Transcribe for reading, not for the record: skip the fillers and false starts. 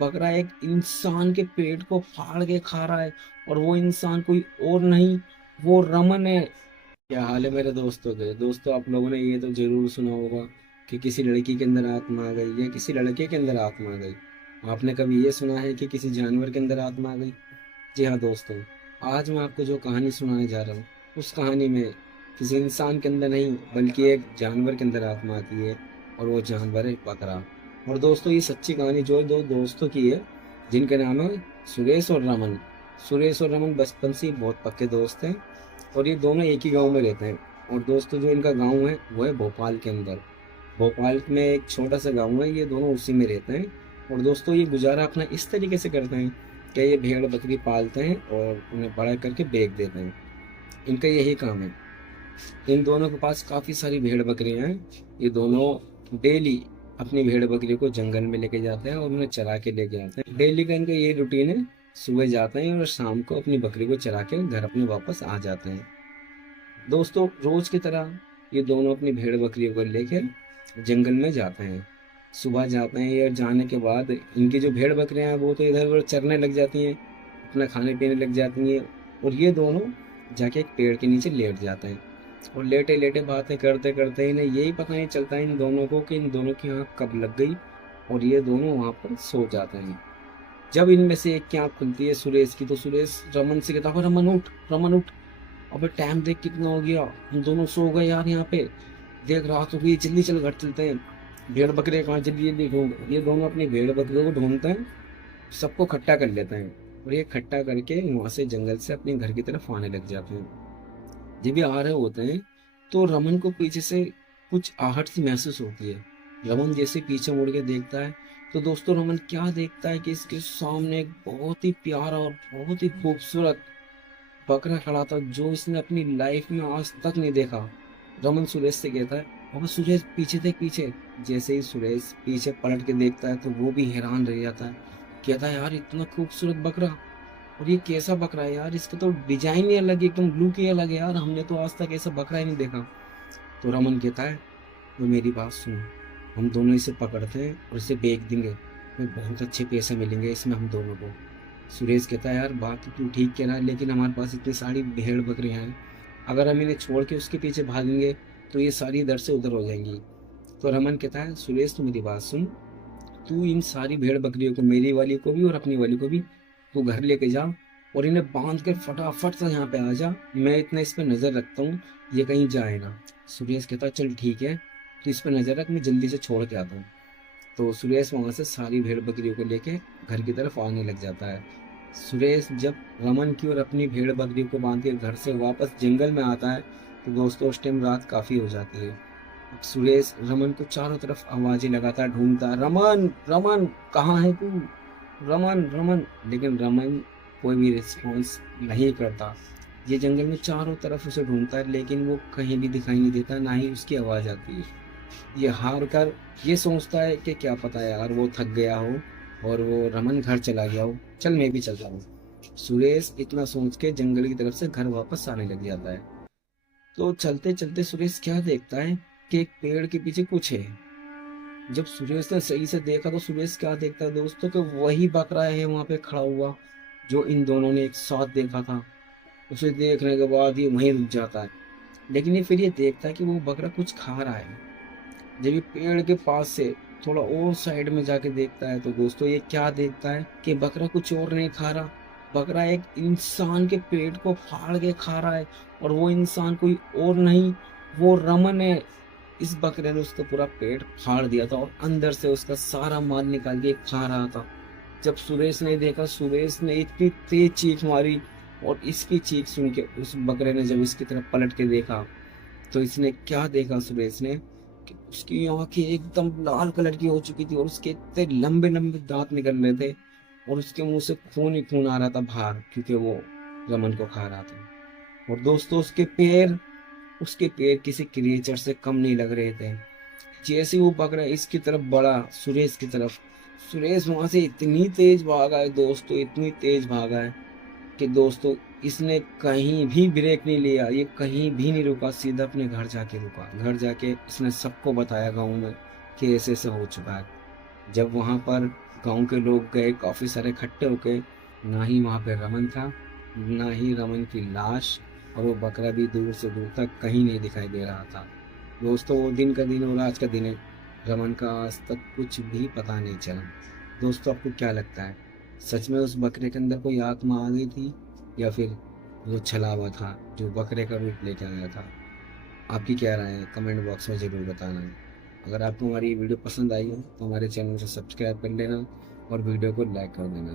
बकरा एक इंसान के पेट को फाड़ के खा रहा है, और वो इंसान कोई और नहीं, वो रमन है। क्या हाल है मेरे दोस्तों के? दोस्तों, आप लोगों ने ये तो जरूर सुना होगा कि किसी लड़की के अंदर आत्मा आ गई या किसी लड़के के अंदर आत्मा आ गई। आपने कभी ये सुना है कि किसी जानवर के अंदर आत्मा आ गई? जी हाँ दोस्तों, आज मैं आपको जो कहानी सुनाने जा रहा हूँ, उस कहानी में किसी इंसान के अंदर नहीं बल्कि एक जानवर के अंदर आत्मा आती है, और वो जानवर है बकरा। और दोस्तों, ये सच्ची कहानी जो दो दोस्तों की है, जिनके नाम है सुरेश और रमन। सुरेश और रमन बचपन से ही बहुत पक्के दोस्त हैं, और ये दोनों एक ही गांव में रहते हैं। और दोस्तों, जो इनका गांव है वो है भोपाल के अंदर। भोपाल में एक छोटा सा गांव है, ये दोनों उसी में रहते हैं। और दोस्तों, ये गुजारा अपना इस तरीके से करते हैं कि ये भेड़ बकरी पालते हैं और उन्हें बड़ा करके बेच देते हैं। इनका यही काम है। इन दोनों के पास काफ़ी सारी भेड़ बकरियां हैं। ये दोनों डेली अपनी भेड़ बकरी को जंगल में लेके जाते हैं और उन्हें चरा के लेके आते हैं। डेली का इनका ये रूटीन है, सुबह जाते हैं और शाम को अपनी बकरी को चरा के घर अपने वापस आ जाते हैं। दोस्तों, रोज की तरह ये दोनों अपनी भेड़ बकरियों को लेकर जंगल में जाते हैं। सुबह जाते हैं, और जाने के बाद इनकी जो भेड़ बकरियां हैं वो तो इधर उधर चरने लग जाती हैं, अपना खाने पीने लग जाती हैं। और ये दोनों जाके एक पेड़ के नीचे लेट जाते हैं, और लेटे लेटे बातें करते करते इन्हें यही पता नहीं चलता इन दोनों को कि इन दोनों की आँख कब लग गई, और ये दोनों वहाँ पर सो जाते हैं। जब इनमें से एक की आँख खुलती है सुरेश की, तो सुरेश रमन से कहता है, रमन उठ, रमन उठ। अबे टाइम देख कितना हो गया, हम दोनों सो गए यार, यहाँ पे देख रात हो गई, जल्दी चल घर चलते हैं। भेड़ बकरे कहाँ, जल्दी जल्दी ढूंढ। ये दोनों अपनी भेड़ बकरियों को ढूंढते हैं, सबको इकट्ठा कर लेते हैं, और ये इकट्ठा करके वहां से जंगल से अपने घर की तरफ आने लग जाते हैं। जब ये आ रहे होते हैं तो रमन को पीछे से कुछ आहट सी महसूस होती है। रमन जैसे पीछे मुड़ के देखता है, तो दोस्तों रमन क्या देखता है कि इसके सामने एक बहुत ही प्यारा और बहुत ही खूबसूरत बकरा खड़ा था, जो इसने अपनी लाइफ में आज तक नहीं देखा। रमन सुरेश से कहता है, अब सुरेश पीछे देख पीछे। जैसे ही सुरेश पीछे पलट के देखता है तो वो भी हैरान रह जाता है। कहता है, यार इतना खूबसूरत बकरा, और ये कैसा बकरा है यार, इसका तो डिजाइन ही अलग है, एकदम ब्लू की अलग है यार, हमने तो आज तक ऐसा बकरा ही नहीं देखा। तो रमन कहता है, तो मेरी बात सुन, हम दोनों इसे पकड़ते हैं और इसे बेच देंगे, हमें बहुत अच्छे पैसे मिलेंगे इसमें हम दोनों को। सुरेश कहता है, यार बात तो तू ठीक कह रहा है, लेकिन हमारे पास इतनी सारी भेड़ बकरियां हैं, अगर हम इन्हें छोड़ के उसके पीछे भागेंगे तो ये सारी इधर से उधर हो जाएंगी। तो रमन कहता है, सुरेश तू मेरी बात सुन, तू इन सारी भेड़ बकरियों को, मेरी वाली को भी और अपनी वाली को भी, तू घर लेके जा और इन्हें बांध कर फटाफट से यहाँ पे आ जा, मैं इतना इस पर नजर रखता हूँ, ये कहीं जाए ना। सुरेश कहता है, चल ठीक है, तो इस पर नजर रख, मैं जल्दी से छोड़ के आता हूँ। तो सुरेश वहां से सारी भेड़ बकरियों को लेके घर की तरफ आने लग जाता है। सुरेश जब रमन की और अपनी भेड़ बकरियों को बांध के घर से वापस जंगल में आता है, तो दोस्तों उस टाइम रात काफी हो जाती है। अब सुरेश रमन को चारों तरफ आवाजें लगातार ढूंढता, रमन रमन कहाँ है तू, रमन रमन। लेकिन रमन कोई भी रिस्पॉन्स नहीं करता। ये जंगल में चारों तरफ उसे ढूंढता है, लेकिन वो कहीं भी दिखाई नहीं देता, ना ही उसकी आवाज आती है। ये हार कर ये सोचता है कि क्या पता यार वो थक गया हो और वो रमन घर चला गया हो, चल मैं भी चलता हूँ। सुरेश इतना सोच के जंगल की तरफ से घर वापस आने लग जाता है। तो चलते चलते सुरेश क्या देखता है कि एक पेड़ के पीछे कुछ है। जब सुरेश ने सही से देखा तो सुरेश क्या देखता है दोस्तों, कि वही बकरा है वहां पे खड़ा हुआ, जो इन दोनों ने एक साथ देखा था। उसे देखने के बाद ये वहीं रुक जाता है, लेकिन ये फिर ये देखता है कि वो बकरा कुछ खा रहा है। जब ये पेड़ के पास से थोड़ा और साइड में जाके देखता है, तो दोस्तों ये क्या देखता है कि बकरा कुछ और नहीं खा रहा, बकरा एक इंसान के पेट को फाड़ के खा रहा है, और वो इंसान कोई और नहीं, वो रमन है। इस बकरे ने उसका पूरा पेट फाड़ दिया था और अंदर से उसका सारा माल निकाल के खा रहा था। जब सुरेश ने देखा, सुरेश ने इतनी तेज चीख मारी, और इसकी चीख सुन के उस बकरे ने जब इसकी तरफ पलट के देखा, तो इसने क्या देखा सुरेश ने, कि उसकी आंखें एकदम लाल कलर की हो चुकी थी, और उसके इतने लंबे लंबे दांत निकल रहे थे, और उसके मुंह से खून ही खून आ रहा था बाहर, क्योंकि वो रमन को खा रहा था। और दोस्तों उसके पैर किसी क्रिएचर से कम नहीं लग रहे थे। जैसे वो बकरा इसकी तरफ बढ़ा, सुरेश की तरफ, सुरेश वहां से इतनी तेज भागा है दोस्तों, इतनी तेज भागा है कि दोस्तों इसने कहीं भी ब्रेक नहीं लिया, ये कहीं भी नहीं रुका, सीधा अपने घर जाके रुका। घर जाके इसने सबको बताया गाँव में कि ऐसे ऐसे हो चुका है। जब वहां पर गांव के लोग गए काफी सारे इकट्ठे होके, ना ही वहां पे रमन था, ना ही रमन की लाश, और वो बकरा भी दूर से दूर तक कहीं नहीं दिखाई दे रहा था। दोस्तों वो दिन का दिन और आज का दिन है, रमन का आज तक कुछ भी पता नहीं चला। दोस्तों आपको क्या लगता है, सच में उस बकरे के अंदर कोई आत्मा आ गई थी, या फिर वो छलावा था जो बकरे का रूप लेके आया था? आपकी क्या राय है कमेंट बॉक्स में ज़रूर बताना। अगर आपको हमारी ये वीडियो पसंद आई हो तो हमारे चैनल को सब्सक्राइब कर लेना और वीडियो को लाइक कर देना।